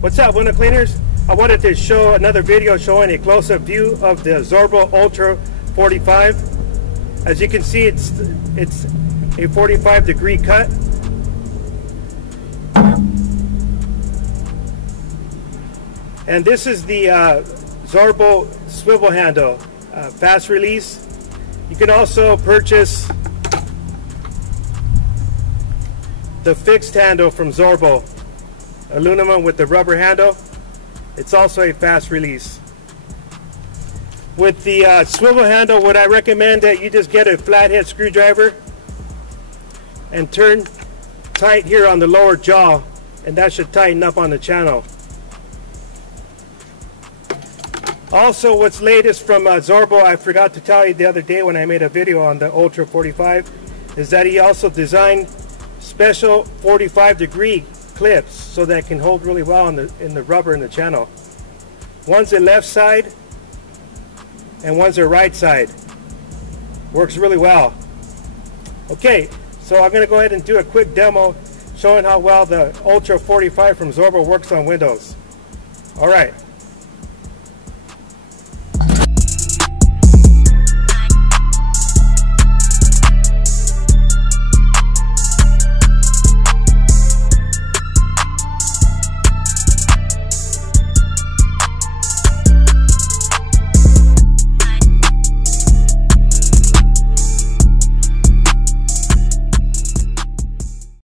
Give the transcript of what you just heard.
What's up, window cleaners? I wanted to show another video showing a close-up view of the Sörbo Ultra 45. As you can see, it's a 45-degree cut. And this is the Sörbo swivel handle, fast release. You can also purchase the fixed handle from Sörbo, aluminum with the rubber handle. It's also a fast release. With the swivel handle, what I recommend that you just get a flathead screwdriver and turn tight here on the lower jaw, and that should tighten up on the channel. Also, what's latest from Sörbo, I forgot to tell you the other day when I made a video on the Ultra 45, is that he also designed special 45-degree clips so that it can hold really well in the rubber in the channel. One's the left side and one's the right side. Works really well. Okay, so I'm going to go ahead and do a quick demo showing how well the Ultra 45 from Sörbo works on windows. Alright.